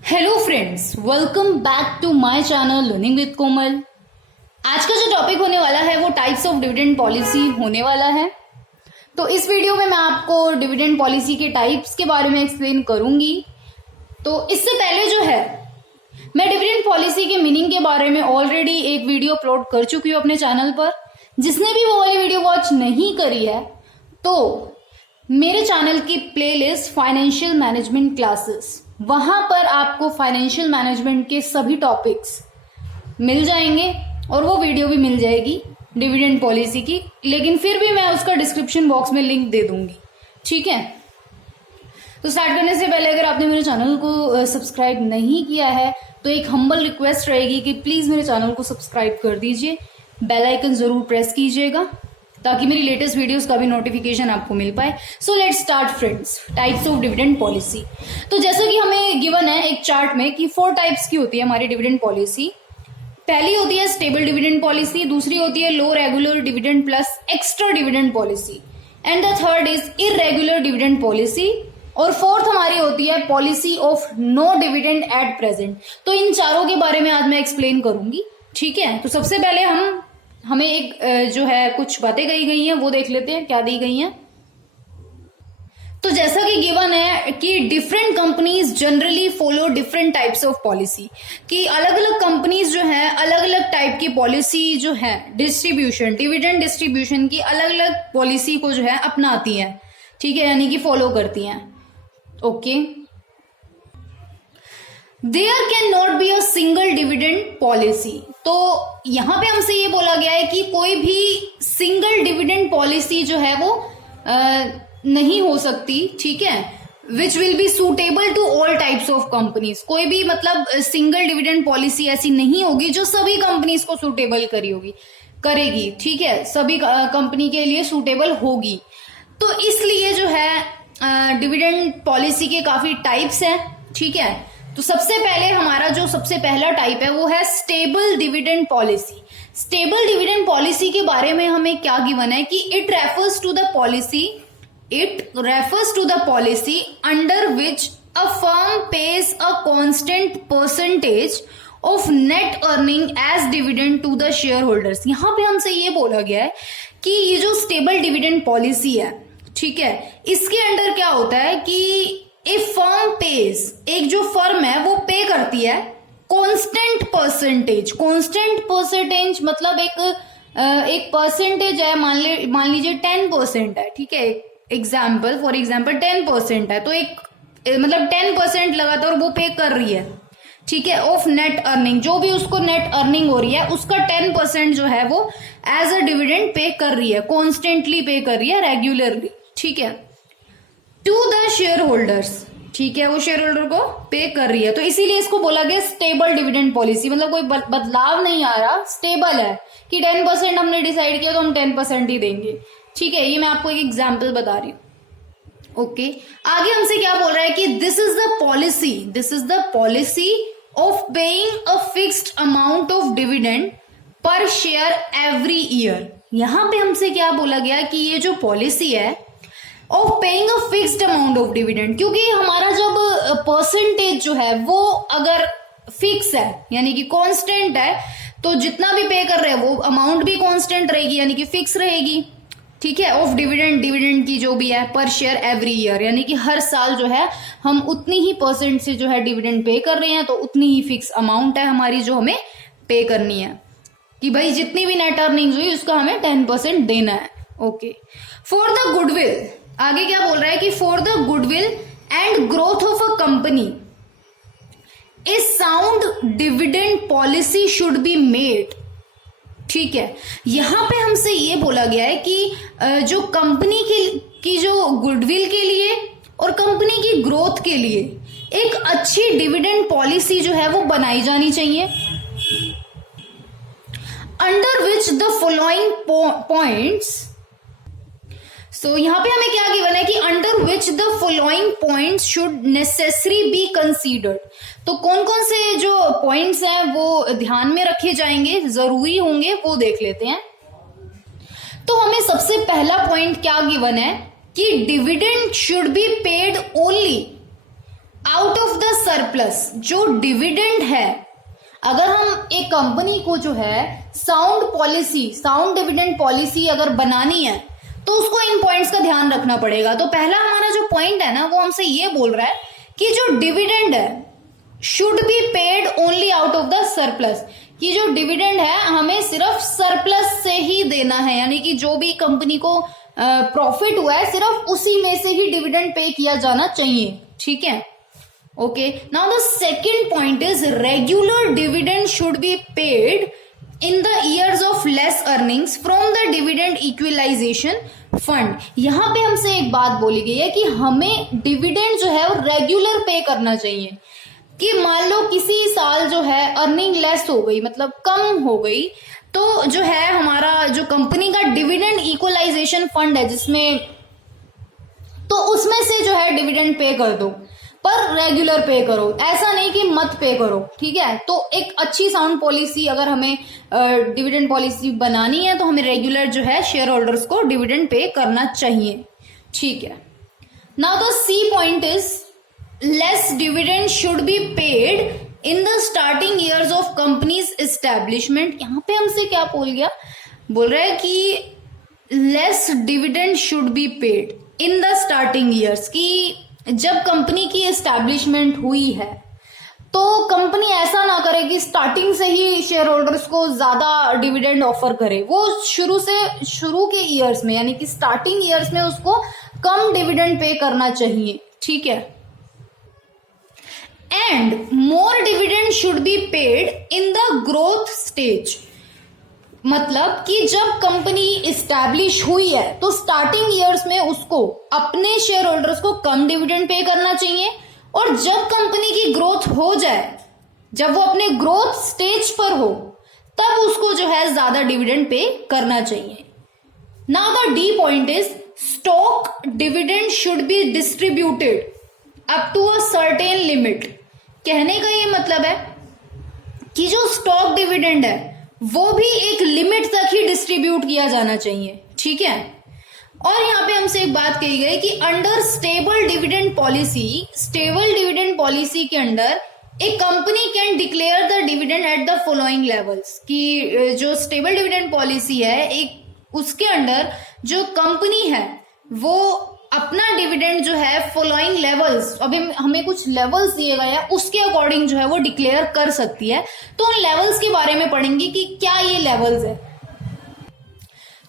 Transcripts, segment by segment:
Hello friends, welcome back to my channel learning with Komal. आज का जो टॉपिक होने वाला है वो टाइप्स ऑफ डिविडेंड पॉलिसी होने वाला है। तो इस वीडियो में मैं आपको डिविडेंड पॉलिसी के टाइप्स के बारे में एक्सप्लेन करूंगी। तो इससे पहले जो है मैं डिविडेंड पॉलिसी के मीनिंग के बारे में ऑलरेडी एक वीडियो अपलोड कर चुकी हूँ अपने चैनल पर। जिसने भी वो वाली वीडियो वॉच नहीं करी है तो मेरे चैनल की प्लेलिस्ट फाइनेंशियल मैनेजमेंट क्लासेस, वहां पर आपको फाइनेंशियल मैनेजमेंट के सभी टॉपिक्स मिल जाएंगे और वो वीडियो भी मिल जाएगी डिविडेंड पॉलिसी की। लेकिन फिर भी मैं उसका डिस्क्रिप्शन बॉक्स में लिंक दे दूंगी, ठीक है। तो स्टार्ट करने से पहले अगर आपने मेरे चैनल को सब्सक्राइब नहीं किया है तो एक हम्बल रिक्वेस्ट रहेगी कि प्लीज मेरे चैनल को सब्सक्राइब कर दीजिए, बेल आइकन जरूर प्रेस कीजिएगा ताकि मेरी लेटेस्ट वीडियोस का भी नोटिफिकेशन आपको मिल पाए। So let's start friends, types of dividend policy. तो जैसा कि हमें गिवन है एक चार्ट में कि 4 टाइप्स की होती है हमारी डिविडेंड पॉलिसी। पहली होती है स्टेबल डिविडेंड पॉलिसी, दूसरी होती है low regular dividend plus extra dividend policy, and the third is irregular dividend policy, और फोर्थ हमारी होती है policy of no dividend at present. तो इन चारों के बारे में आज मैं एक्सप्लेन करूंगी, ठीक है। तो सबसे पहले हमें एक जो है कुछ बातें कही गई हैं वो देख लेते हैं क्या दी गई हैं। तो जैसा कि गिवन है कि different companies generally follow different types of policy, कि अलग अलग कंपनीज जो है अलग अलग टाइप की पॉलिसी जो है डिस्ट्रीब्यूशन, डिविडेंड डिस्ट्रीब्यूशन की अलग अलग पॉलिसी को जो है अपनाती हैं, ठीक है, यानी कि फॉलो करती हैं। Okay, there can not be a single dividend policy. तो यहां पे हमसे ये बोला गया है कि कोई भी सिंगल डिविडेंड पॉलिसी जो है वो नहीं हो सकती, ठीक है, which will be suitable to all types of companies. कोई भी मतलब सिंगल डिविडेंड पॉलिसी ऐसी नहीं होगी जो सभी कंपनीज को सुटेबल करेगी, ठीक है, सभी कंपनी के लिए सुटेबल होगी। तो इसलिए जो है डिविडेंड पॉलिसी के काफी टाइप्स हैं, ठीक है। तो सबसे पहले हमारा जो सबसे पहला टाइप है वो है stable dividend policy. Stable dividend policy के बारे में हमें क्या गिवन है कि it refers to the policy under which a firm pays a constant percentage of net earning as dividend to the share holders. यहां पे हमसे ये बोला गया है कि ये जो स्टेबल डिविडेंड पॉलिसी है, ठीक है, इसके अंडर क्या होता है कि एक फर्म पेज, एक जो फर्म है वो पे करती है कांस्टेंट परसेंटेज मतलब एक परसेंटेज है, मान लीजिए 10% है, ठीक है, फॉर एग्जाम्पल 10% है, तो एक मतलब 10% लगातार वो पे कर रही है, ठीक है, ऑफ नेट अर्निंग, जो भी उसको नेट अर्निंग हो रही है उसका 10% जो है वो एज अ डिविडेंड पे कर रही है, कॉन्स्टेंटली पे कर रही है, रेगुलरली, ठीक है, टू द शेयर होल्डर्स, ठीक है, वो शेयर होल्डर को पे कर रही है। तो इसीलिए इसको बोला गया स्टेबल डिविडेंड पॉलिसी, मतलब कोई बदलाव नहीं आ रहा, स्टेबल है कि 10% हमने डिसाइड किया तो हम 10% ही देंगे, ठीक है। ये मैं आपको एक एग्जांपल बता रही हूं। ओके, आगे हमसे क्या बोल रहा है कि this is the policy of paying a fixed amount of dividend per share every year. यहां पे हमसे क्या बोला गया कि ये जो पॉलिसी है of paying a fixed amount of dividend, क्योंकि हमारा जब परसेंटेज जो है वो अगर फिक्स है यानी कि कांस्टेंट है तो जितना भी पे कर रहे हैं वो अमाउंट भी कांस्टेंट रहेगी यानी कि फिक्स रहेगी, ठीक है, ऑफ डिविडेंड की जो भी है पर शेयर एवरी ईयर, यानी कि हर साल जो है हम उतनी ही परसेंट से जो है डिविडेंड पे कर रहे हैं, तो उतनी ही फिक्स अमाउंट है हमारी जो हमें पे करनी है, कि भाई जितनी भी नेट अर्निंग्स हुई उसका हमें 10% देना है। ओके, फॉर द गुडविल, आगे क्या बोल रहा है कि for the goodwill and growth of a company A sound dividend policy should be made, ठीक है। यहां पे हमसे ये बोला गया है कि जो कंपनी की जो गुडविल के लिए और कंपनी की ग्रोथ के लिए एक अच्छी डिविडेंड पॉलिसी जो है वो बनाई जानी चाहिए, under which the following points. So यहां पे हमें क्या गिवन है कि under which the following points should necessary be considered. तो कौन कौन से जो पॉइंट्स हैं वो ध्यान में रखे जाएंगे, जरूरी होंगे, वो देख लेते हैं। तो हमें सबसे पहला पॉइंट क्या गिवन है कि dividend should be paid only out of the surplus जो डिविडेंड है, अगर हम एक कंपनी को जो है साउंड डिविडेंड पॉलिसी अगर बनानी है तो उसको इन पॉइंट्स का ध्यान रखना पड़ेगा। तो पहला हमारा जो पॉइंट है ना वो हमसे ये बोल रहा है कि जो डिविडेंड है should be paid only out of the surplus, कि जो डिविडेंड है हमें सिर्फ सरप्लस से ही देना है, यानी कि जो भी कंपनी को प्रॉफिट हुआ है सिर्फ उसी में से ही डिविडेंड पे किया जाना चाहिए। ठीक है, okay. Now the second point is regular dividend should be paid in the years of less earnings from the dividend equalization fund. यहां पे हमसे एक बात बोली गई है कि हमें डिविडेंड जो है वो रेगुलर पे करना चाहिए, कि मान लो किसी साल जो है अर्निंग लेस हो गई, मतलब कम हो गई, तो जो है हमारा जो कंपनी का डिविडेंड इक्वलाइजेशन फंड है जिसमें, तो उसमें से जो है डिविडेंड पे कर दो, पर रेगुलर पे करो, ऐसा नहीं कि मत पे करो। ठीक है, तो एक अच्छी साउंड पॉलिसी अगर हमें डिविडेंड पॉलिसी बनानी है तो हमें रेगुलर जो है शेयर होल्डर्स को डिविडेंड पे करना चाहिए। ठीक है, now the C point is less dividend should be paid in the starting years of companies establishment. यहां पे हमसे क्या बोल रहा है कि less dividend should be paid in the starting years, की जब कंपनी की एस्टैब्लिशमेंट हुई है तो कंपनी ऐसा ना करे कि स्टार्टिंग से ही शेयर होल्डर्स को ज्यादा डिविडेंड ऑफर करे, वो शुरू के ईयर्स में यानी कि स्टार्टिंग ईयर्स में उसको कम डिविडेंड पे करना चाहिए। ठीक है, and more dividend should be paid in the growth stage, मतलब कि जब कंपनी इस्टेब्लिश हुई है तो स्टार्टिंग ईयर्स में उसको अपने शेयर होल्डर्स को कम डिविडेंड पे करना चाहिए, और जब कंपनी की ग्रोथ हो जाए, जब वो अपने ग्रोथ स्टेज पर हो, तब उसको जो है ज्यादा डिविडेंड पे करना चाहिए। Now the D point is stock dividend should be distributed up to a certain limit. कहने का ये मतलब है कि जो स्टॉक डिविडेंड है वो भी एक लिमिट तक ही डिस्ट्रीब्यूट किया जाना चाहिए। ठीक है, और यहां पे हमसे एक बात कही गई कि अंडर स्टेबल डिविडेंड पॉलिसी के अंदर एक company can declare the dividend at the following levels, कि जो स्टेबल डिविडेंड पॉलिसी है एक उसके अंदर जो कंपनी है वो अपना डिविडेंड जो है फॉलोइंग लेवल्स, अभी हमें कुछ लेवल्स दिए गए हैं उसके अकॉर्डिंग जो है वो डिक्लेयर कर सकती है। तो उन लेवल्स के बारे में पढ़ेंगे कि क्या ये लेवल्स है।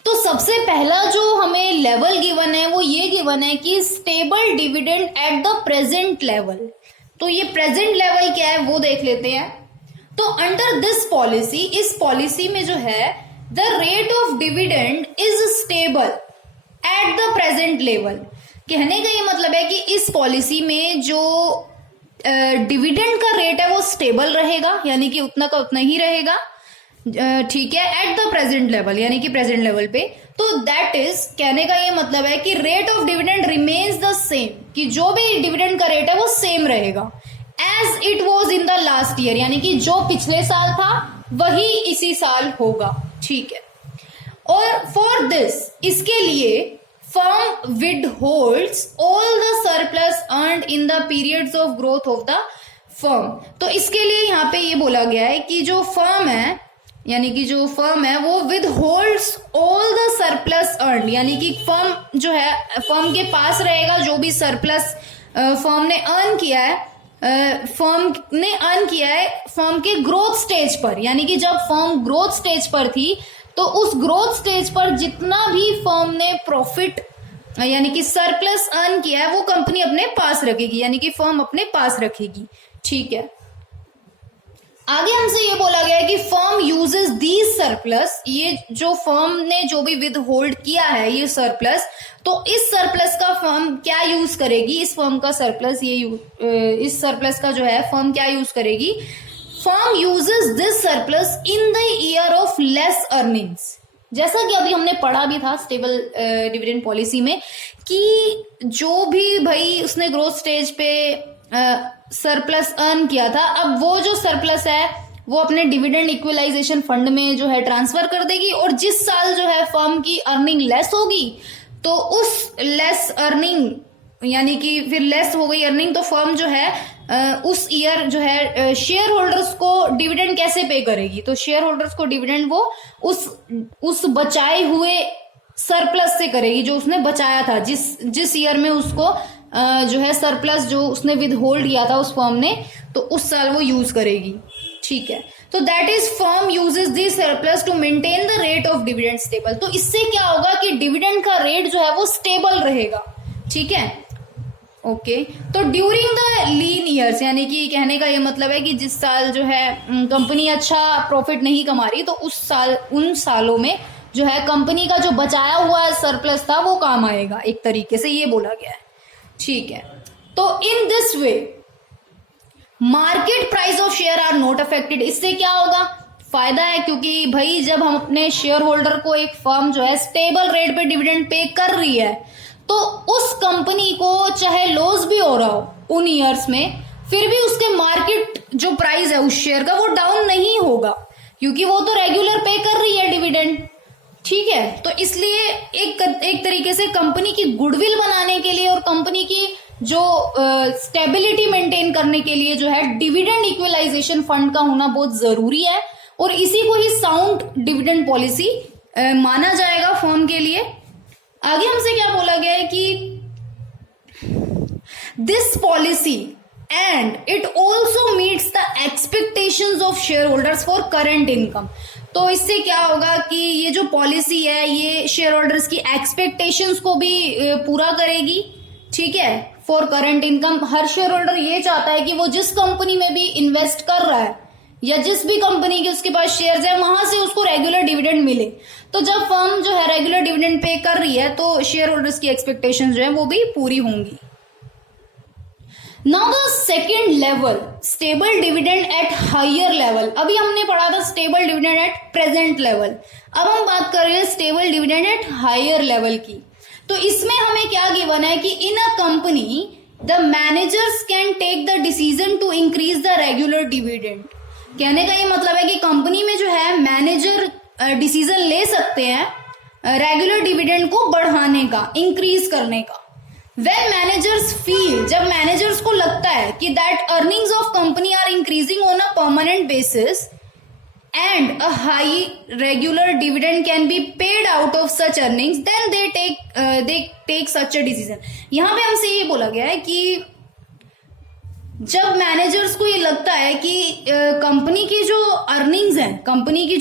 तो सबसे पहला जो हमें लेवल गिवन है वो ये गिवन है कि stable dividend at the present level. तो ये प्रेजेंट लेवल क्या है वो देख लेते हैं। तो अंडर दिस पॉलिसी, इस पॉलिसी में जो है the rate of dividend is stable at the present level. कहने का ये मतलब है कि इस पॉलिसी में जो डिविडेंड का रेट है वो स्टेबल रहेगा, यानी कि उतना का उतना ही रहेगा। ठीक है, एट द प्रेजेंट लेवल यानी कि प्रेजेंट लेवल पे। तो दैट इज, कहने का ये मतलब है कि rate of dividend remains the same, कि जो भी डिविडेंड का रेट है वो सेम रहेगा as it was in the last year, यानी कि जो पिछले साल था वही इसी साल होगा। ठीक है, और फॉर दिस, इसके लिए firm withholds all the surplus earned in the periods of growth of the firm। तो इसके लिए यहाँ पे ये बोला गया है कि जो फर्म है, यानी कि जो फर्म है वो withholds all the surplus earned, यानी कि फर्म जो है, फर्म के पास रहेगा जो भी सरप्लस फर्म ने अर्न किया है, फर्म के ग्रोथ स्टेज पर, यानी कि जब फर्म ग्रोथ स्टेज पर थी तो उस ग्रोथ स्टेज पर जितना भी फर्म ने प्रॉफिट यानी कि सरप्लस अर्न किया है वो कंपनी अपने पास रखेगी, यानी कि फर्म अपने पास रखेगी। ठीक है, आगे हमसे ये बोला गया है कि फर्म यूजेस दीज सरप्लस, ये जो फर्म ने जो भी विद होल्ड किया है ये सरप्लस, तो इस सरप्लस का फर्म क्या यूज करेगी, इस फर्म का सरप्लस इस सरप्लस का जो है फर्म क्या यूज करेगी। Firm uses this surplus in the year of less earnings, जैसा कि अभी हमने पढ़ा भी था स्टेबल डिविडेंड पॉलिसी में कि जो भी भाई उसने ग्रोथ स्टेज पे सरप्लस अर्न किया था, अब वो जो सरप्लस है वो अपने डिविडेंड इक्वलाइजेशन फंड में जो है ट्रांसफर कर देगी, और जिस साल जो है फर्म की अर्निंग लेस होगी तो उस लेस अर्निंग यानी कि फिर लेस हो गई अर्निंग, तो फर्म जो है उस ईयर जो है शेयर होल्डर्स को डिविडेंड कैसे पे करेगी? तो शेयर होल्डर्स को डिविडेंड वो उस बचाए हुए सरप्लस से करेगी जो उसने बचाया था, जिस ईयर में उसको जो है सरप्लस जो उसने विद होल्ड किया था उस फर्म ने, तो उस साल वो यूज करेगी। ठीक है, तो that is firm uses this surplus to maintain the rate of dividend stable. तो इससे क्या होगा कि डिविडेंड का रेट जो है वो स्टेबल रहेगा। ठीक है, ओके। तो ड्यूरिंग द लीन ईयर्स, यानी कि कहने का ये मतलब है कि जिस साल जो है कंपनी अच्छा प्रॉफिट नहीं कमा रही, तो उन सालों में जो है कंपनी का जो बचाया हुआ सरप्लस था वो काम आएगा, एक तरीके से ये बोला गया है। ठीक है, तो in this way market price of share are not affected. इससे क्या होगा? फायदा है, क्योंकि भाई जब हम अपने शेयर होल्डर को एक फर्म जो है स्टेबल रेट पे डिविडेंड पे कर रही है, तो उस कंपनी को चाहे लॉस भी हो रहा हो उन ईयर्स में, फिर भी उसके मार्केट जो प्राइस है उस शेयर का वो डाउन नहीं होगा, क्योंकि वो तो रेगुलर पे कर रही है डिविडेंड। ठीक है, तो इसलिए एक तरीके से कंपनी की गुडविल बनाने के लिए और कंपनी की जो स्टेबिलिटी मेंटेन करने के लिए जो है डिविडेंड इक्वलाइजेशन फंड का होना बहुत जरूरी है, और इसी को ही साउंड डिविडेंड पॉलिसी माना जाएगा फर्म के लिए। आगे हमसे क्या बोला गया है कि this policy and it also meets the expectations of share holders for current income. तो इससे क्या होगा कि ये जो पॉलिसी है ये शेयर होल्डर्स की एक्सपेक्टेशंस को भी पूरा करेगी। ठीक है, for current income her share holder ये चाहता है कि वो जिस कंपनी में भी इन्वेस्ट कर रहा है या जिस भी कंपनी के उसके पास शेयर्स है वहां से उसको रेगुलर डिविडेंड मिले। तो जब फर्म जो है रेगुलर डिविडेंड पे कर रही है तो शेयर होल्डर्स की एक्सपेक्टेशंस जो है वो भी पूरी होंगी। Now the second level, stable dividend at higher level. अभी हमने पढ़ा था stable dividend at present level, अब हम बात कर रहे हैं stable dividend at higher level की। तो इसमें हमें क्या गिवन है कि in a company the managers can take the decision to increase the regular dividend. कहने का ये मतलब है कि कंपनी में जो है मैनेजर डिसीजन ले सकते हैं रेगुलर डिविडेंड को बढ़ाने का, इंक्रीज करने का। When managers feel, जब मैनेजर्स को लगता है कि that earnings of company are increasing on a permanent basis and a high regular dividend can be paid out of such earnings, then they take such a decision। यहाँ पे हमसे ये बोला गया है कि जब मैनेजर्स को ये लगता है कि कंपनी की जो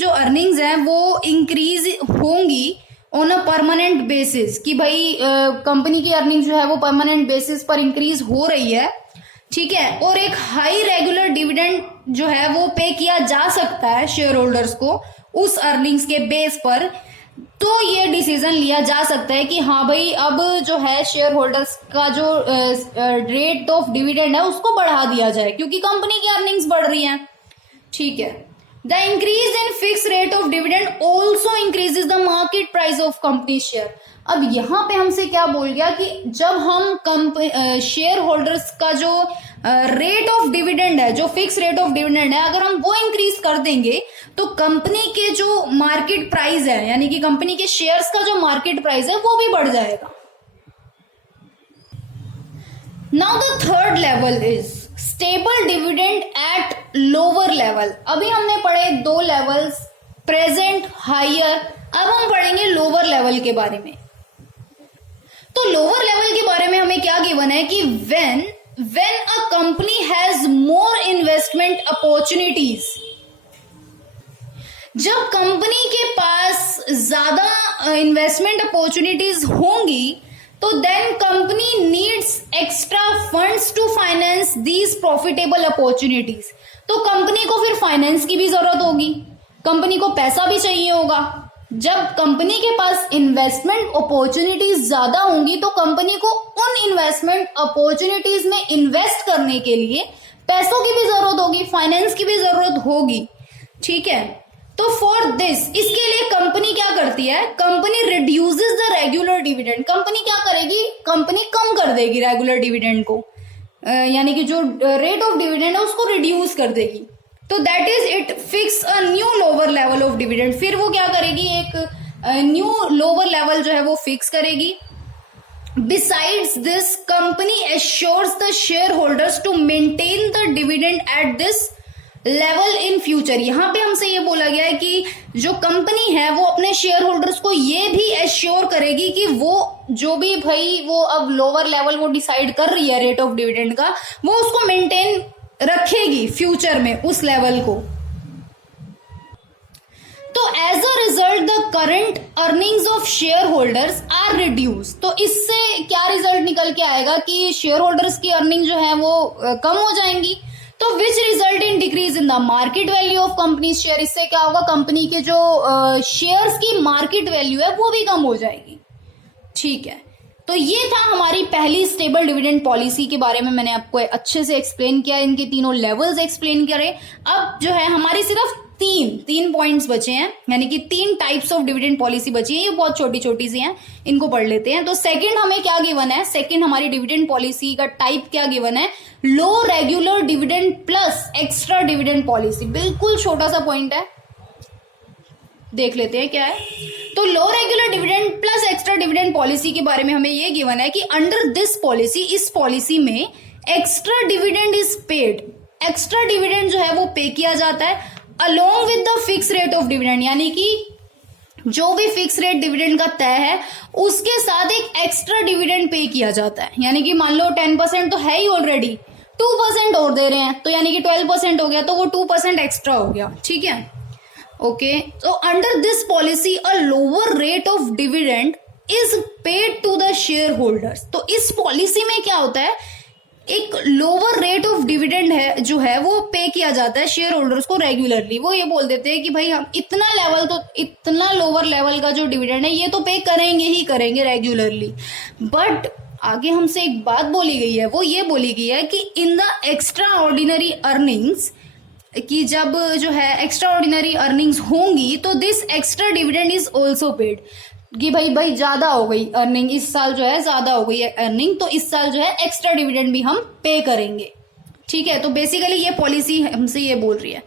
अर्निंग्स हैं वो इंक्रीज होंगी ऑन अ परमानेंट बेसिस, कि भाई कंपनी की अर्निंग जो है वो परमानेंट बेसिस पर इंक्रीज हो रही है। ठीक है, और एक हाई रेगुलर डिविडेंड जो है वो पे किया जा सकता है शेयर होल्डर्स को उस अर्निंग्स के बेस पर, तो ये डिसीजन लिया जा सकता है कि हाँ भाई अब जो है शेयर होल्डर्स का जो रेट ऑफ डिविडेंड है उसको बढ़ा दिया जाए, क्योंकि कंपनी की अर्निंग्स बढ़ रही हैं। ठीक है, The increase in fixed rate of dividend also increases the market price of company share। अब यहाँ पे हमसे क्या बोल गया कि जब हम शेयर होल्डर्स का जो रेट ऑफ डिविडेंड है, जो फिक्स रेट ऑफ डिविडेंड है, अगर हम वो इंक्रीज कर देंगे तो कंपनी के जो मार्केट प्राइस है, यानी कि कंपनी के शेयर्स का जो मार्केट प्राइस है वो भी बढ़ जाएगा। Now the third level is stable dividend at lower level. अभी हमने पढ़े दो लेवल्स, प्रेजेंट, हायर। अब हम पढ़ेंगे लोअर लेवल के बारे में। तो लोअर लेवल के बारे में हमें क्या गिवन है कि when a company has more investment opportunities, जब कंपनी के पास ज्यादा इन्वेस्टमेंट अपॉर्चुनिटीज होंगी तो then company needs extra funds to finance these profitable opportunities. तो कंपनी को फिर फाइनेंस की भी जरूरत होगी, कंपनी को पैसा भी चाहिए होगा। जब कंपनी के पास इन्वेस्टमेंट अपॉर्चुनिटीज ज्यादा होंगी तो कंपनी को उन इन्वेस्टमेंट अपॉर्चुनिटीज में इन्वेस्ट करने के लिए पैसों की भी जरूरत होगी, फाइनेंस की भी जरूरत होगी। ठीक है, तो फॉर दिस, इसके लिए कंपनी क्या करती है, company reduces the regular dividend. Company क्या करेगी, कंपनी कम कर देगी रेगुलर डिविडेंड को, यानी कि जो रेट ऑफ डिविडेंड है उसको रिड्यूस कर देगी। तो that is it fix a new lower level of dividend. फिर वो क्या करेगी, एक न्यू लोअर लेवल जो है वो फिक्स करेगी। Besides this, company assures the shareholders to maintain the dividend at this level in future. यहाँ पे हमसे ये बोला गया है कि जो कंपनी है वो अपने शेयर होल्डर्स को ये भी एश्योर करेगी कि वो जो भी भाई वो अब लोअर लेवल वो डिसाइड कर रही है रेट ऑफ डिविडेंड का, वो उसको मेंटेन रखेगी फ्यूचर में उस लेवल को। तो as a result the current earnings of share holders are reduce. तो इससे क्या रिजल्ट निकल के आएगा कि शेयर होल्डर्स की अर्निंग जो है वो कम हो जाएंगी। तो which result in decrease in the market value of company share. इससे क्या होगा, कंपनी के जो शेयर्स की मार्केट वैल्यू है वो भी कम हो जाएगी। ठीक है, तो ये था हमारी पहली स्टेबल डिविडेंड पॉलिसी के बारे में, मैंने आपको अच्छे से एक्सप्लेन किया, इनके तीनों लेवल्स एक्सप्लेन करे। अब जो है हमारी सिर्फ तीन पॉइंट्स बचे हैं, यानी कि 3 टाइप्स ऑफ डिविडेंड पॉलिसी बची है। ये बहुत छोटी छोटी सी हैं, इनको पढ़ लेते हैं। तो सेकंड हमें क्या गिवन है, सेकंड हमारी डिविडेंड पॉलिसी का टाइप क्या गिवन है, low regular dividend plus extra dividend policy. बिल्कुल छोटा सा पॉइंट है, देख लेते हैं क्या है। तो low regular dividend plus extra dividend policy के बारे में हमें ये गिवन है कि अंडर दिस पॉलिसी, इस पॉलिसी में extra dividend is paid. Extra dividend जो है वो पे किया जाता है along with the fix rate of dividend, यानी कि जो भी फिक्स रेट डिविडेंड का तय है उसके साथ एक एक्स्ट्रा डिविडेंड पे किया जाता है। यानी कि मान लो 10% तो है ही ऑलरेडी, 2% और दे रहे हैं, तो यानी कि 12% हो गया, तो वो 2% एक्स्ट्रा हो गया। ठीक है, ओके। तो under this policy a lower rate of dividend is paid to the share holders. तो इस पॉलिसी में क्या होता है, एक लोअर रेट ऑफ डिविडेंड है जो है वो पे किया जाता है शेयर होल्डर्स को रेगुलरली। वो ये बोल देते हैं कि भाई हम इतना लेवल, तो इतना लोअर लेवल का जो डिविडेंड है ये तो पे करेंगे ही करेंगे रेगुलरली। बट आगे हमसे एक बात बोली गई है, वो ये बोली गई है कि in the extra ordinary earnings, कि जब जो है एक्स्ट्रा ऑर्डिनरी अर्निंग्स होंगी तो this extra dividend is also paid. कि भाई ज्यादा हो गई अर्निंग, इस साल जो है ज्यादा हो गई है अर्निंग, तो इस साल जो है एक्स्ट्रा डिविडेंड भी हम पे करेंगे। ठीक है, तो बेसिकली ये पॉलिसी हमसे ये बोल रही है।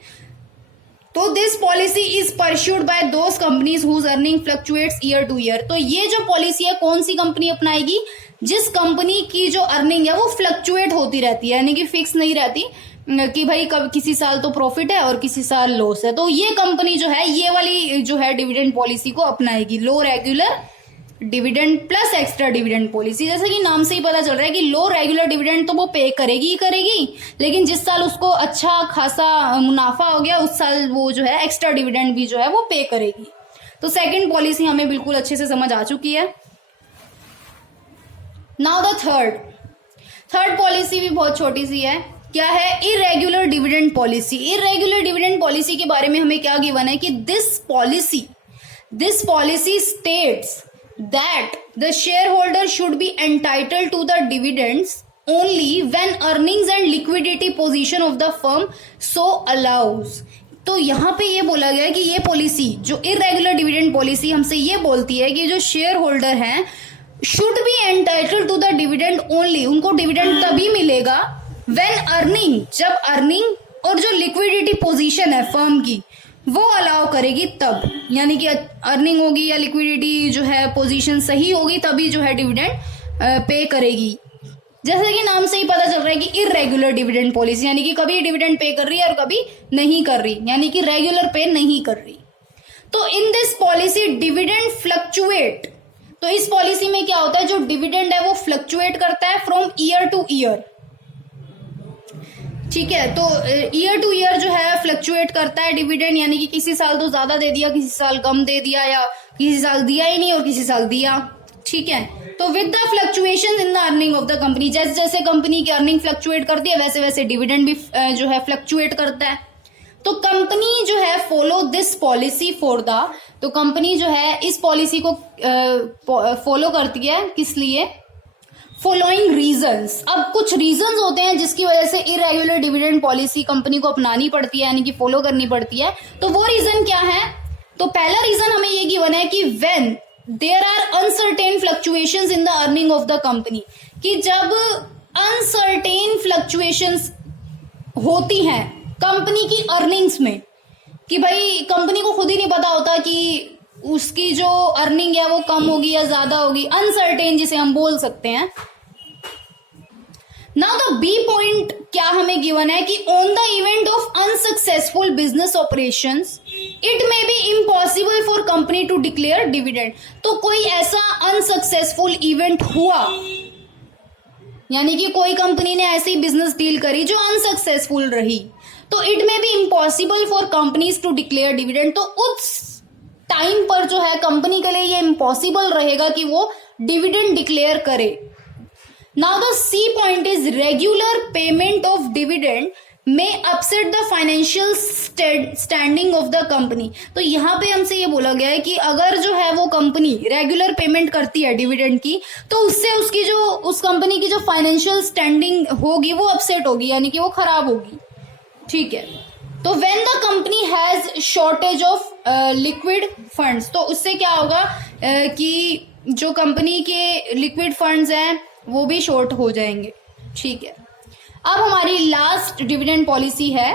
तो this policy is pursued by those companies whose earning fluctuates year to year. तो ये जो पॉलिसी है कौन सी कंपनी अपनाएगी, जिस कंपनी की जो अर्निंग है वो फ्लक्चुएट होती रहती है, यानी कि फिक्स नहीं रहती कि भाई कब किसी साल तो प्रॉफिट है और किसी साल लॉस है। तो ये कंपनी जो है ये वाली जो है डिविडेंड पॉलिसी को अपनाएगी, low regular dividend plus extra dividend policy. जैसे कि नाम से ही पता चल रहा है कि लो रेगुलर डिविडेंड तो वो पे करेगी ही करेगी, लेकिन जिस साल उसको अच्छा खासा मुनाफा हो गया उस साल वो जो है एक्स्ट्रा डिविडेंड भी जो है वो पे करेगी। तो सेकंड पॉलिसी हमें बिल्कुल अच्छे से समझ आ चुकी है। नाउ द थर्ड पॉलिसी भी बहुत छोटी सी है, क्या है, irregular dividend policy. Irregular dividend policy के बारे में हमें क्या गिवन है कि this policy states that the shareholder should be entitled to the dividends only when earnings and liquidity position of the firm so allows। तो यहाँ पे ये बोला गया है कि ये पॉलिसी जो इरेगुलर डिविडेंड पॉलिसी हमसे ये बोलती है कि जो शेयर होल्डर हैं should be entitled to the dividend only, उनको डिविडेंड तभी मिलेगा व्हेन अर्निंग, जब अर्निंग और जो लिक्विडिटी पोजीशन है फर्म की वो अलाउ करेगी तब, यानी कि अर्निंग होगी या लिक्विडिटी जो है पोजीशन सही होगी तभी जो है डिविडेंड पे करेगी। जैसे कि नाम से ही पता चल रहा है कि इरेगुलर डिविडेंड पॉलिसी, यानी कि कभी डिविडेंड पे कर रही है और कभी नहीं कर रही, यानी कि रेगुलर पे नहीं कर रही। तो in this policy dividend fluctuate. तो इस पॉलिसी में क्या होता है, जो डिविडेंड है वो फ्लक्चुएट करता है फ्रॉम ईयर टू ईयर। ठीक है, तो ईयर टू ईयर जो है फ्लक्चुएट करता है डिविडेंड, यानी कि किसी साल तो ज्यादा दे दिया, किसी साल कम दे दिया, या किसी साल दिया ही नहीं और किसी साल दिया। ठीक है, तो with the fluctuation in the earning of the company, जैसे जैसे कंपनी की अर्निंग फ्लक्चुएट करती है वैसे वैसे डिविडेंड भी जो है फ्लक्चुएट करता है। तो कंपनी जो है follow this policy for the, तो कंपनी जो है इस पॉलिसी को फॉलो करती है किस लिए, फॉलोइंग रीजंस। अब कुछ रीजंस होते हैं जिसकी वजह से इरेगुलर डिविडेंड पॉलिसी कंपनी को अपनानी पड़ती है, यानी कि फॉलो करनी पड़ती है। तो वो रीजन क्या है, तो पहला रीजन हमें ये गिवन है कि when there are uncertain fluctuations in the earning of the company, कि जब अनसर्टेन फ्लक्चुएशंस होती हैं कंपनी की अर्निंग्स में, कि भाई कंपनी को खुद ही नहीं पता होता कि उसकी जो अर्निंग है वो कम होगी या ज्यादा होगी, अनसर्टेन जिसे हम बोल सकते हैं। नाउ द बी पॉइंट क्या हमें गिवन है कि on the event of unsuccessful business operations it may be impossible for company to declare dividend. तो कोई ऐसा अनसक्सेसफुल इवेंट हुआ, यानी कि कोई कंपनी ने ऐसी बिजनेस डील करी जो अनसक्सेसफुल रही, तो it may be impossible for companies to declare dividend. तो उस टाइम पर जो है कंपनी के लिए ये इम्पॉसिबल रहेगा कि वो डिविडेंड डिक्लेयर करे। Now the C point is regular payment of dividend में upset the financial standing of the company. तो यहाँ पे हमसे ये बोला गया है कि अगर जो है वो कंपनी रेगुलर पेमेंट करती है डिविडेंड की, तो उससे उसकी जो उस कंपनी की जो फाइनेंशियल स्टैंडिंग होगी वो अपसेट होगी, यानी कि वो खराब होगी। ठीक है, तो when the company has shortage of liquid funds, तो उससे क्या होगा कि जो कंपनी के लिक्विड फंड्स हैं वो भी शॉर्ट हो जाएंगे। ठीक है, अब हमारी लास्ट डिविडेंड पॉलिसी है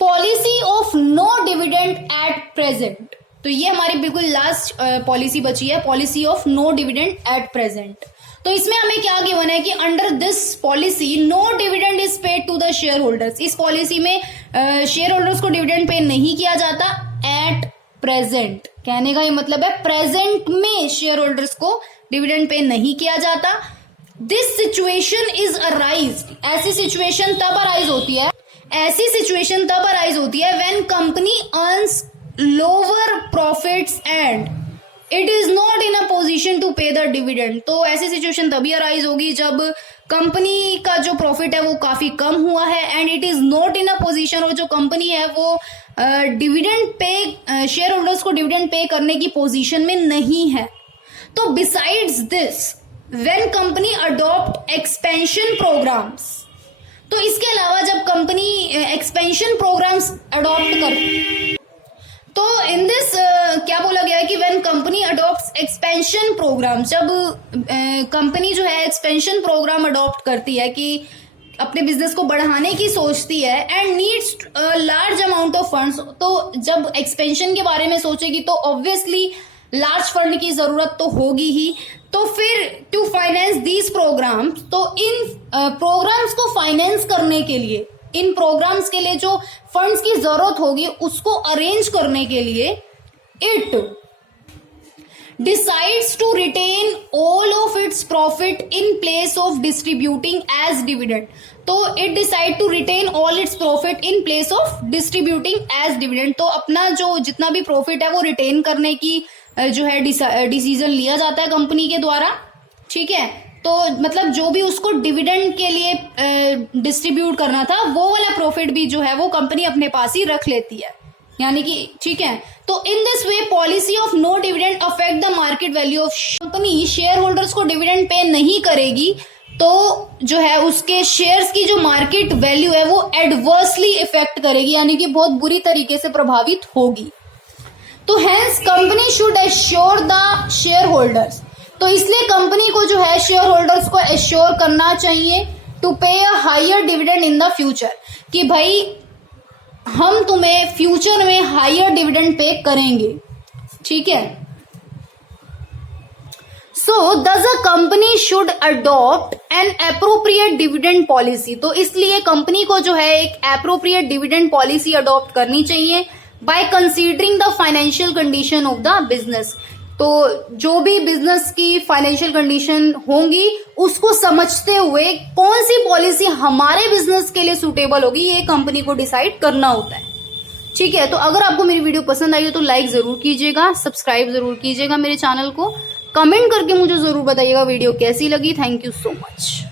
policy of no dividend at present. तो ये हमारी बिल्कुल लास्ट पॉलिसी बची है, policy of no dividend at present. तो इसमें हमें क्या गिवन है कि under this policy no dividend is paid to the share holders. इस पॉलिसी में शेयर होल्डर्स को डिविडेंड पे नहीं किया जाता एट प्रेजेंट। कहने का ये मतलब है प्रेजेंट में शेयर होल्डर्स को डिविडेंड पे नहीं किया जाता। दिस सिचुएशन इज अराइज्ड, ऐसी सिचुएशन तब अराइज होती है when company earns lower profits and it is not in a position to pay the dividend. तो ऐसी सिचुएशन तभी अराइज होगी जब कंपनी का जो प्रॉफिट है वो काफी कम हुआ है and it is not in a position, और जो कंपनी है वो डिविडेंड पे शेयर होल्डर्स को डिविडेंड पे करने की पोजीशन में नहीं है। तो besides this when company adopt expansion programs, तो इसके अलावा जब कंपनी एक्सपेंशन प्रोग्राम्स अडॉप्ट कर, तो इन दिस क्या बोला गया है कि when company adopts expansion program, जब कंपनी जो है एक्सपेंशन प्रोग्राम अडॉप्ट करती है कि अपने बिजनेस को बढ़ाने की सोचती है and needs large amount of funds, तो जब एक्सपेंशन के बारे में सोचेगी तो ऑब्वियसली लार्ज फंड की जरूरत तो होगी ही। तो फिर टू फाइनेंस दीज प्रोग्राम्स, तो इन प्रोग्राम्स को फाइनेंस करने के लिए, इन प्रोग्राम्स के लिए जो फंड्स की जरूरत होगी उसको अरेंज करने के लिए it decides to retain all of its profit in place of distributing as dividend। तो it decide to retain all its profit in place of distributing as dividend। तो अपना जो जितना भी प्रॉफिट है वो रिटेन करने की जो है डिसीजन लिया जाता है कंपनी के द्वारा। ठीक है, तो मतलब जो भी उसको डिविडेंड के लिए डिस्ट्रीब्यूट करना था वो वाला प्रॉफिट भी जो है वो कंपनी अपने पास ही रख लेती है, यानी कि ठीक है। तो in this way policy of no dividend affect the market value of company. Share holders को डिविडेंड पे नहीं करेगी तो जो है उसके शेयर्स की जो मार्केट वैल्यू है वो एडवर्सली इफेक्ट करेगी, यानी कि बहुत बुरी तरीके से प्रभावित होगी। तो hence company should assure the share holders, तो इसलिए कंपनी को जो है शेयर होल्डर्स को एश्योर करना चाहिए to pay a higher dividend in the future, कि भाई हम तुम्हें फ्यूचर में हायर डिविडेंड पे करेंगे। ठीक है, सो दस a company should adopt N appropriate dividend policy. तो इसलिए कंपनी को जो है एक एप्रोप्रिएट डिविडेंड पॉलिसी अडॉप्ट करनी चाहिए by considering the financial condition of the business. तो जो भी बिजनेस की फाइनेंशियल कंडीशन होंगी उसको समझते हुए कौन सी पॉलिसी हमारे बिजनेस के लिए सुटेबल होगी ये कंपनी को डिसाइड करना होता है। ठीक है, तो अगर आपको मेरी वीडियो पसंद आई हो तो लाइक जरूर कीजिएगा, सब्सक्राइब जरूर कीजिएगा मेरे चैनल को, कमेंट करके मुझे जरूर बताइएगा वीडियो कैसी लगी। Thank you so much.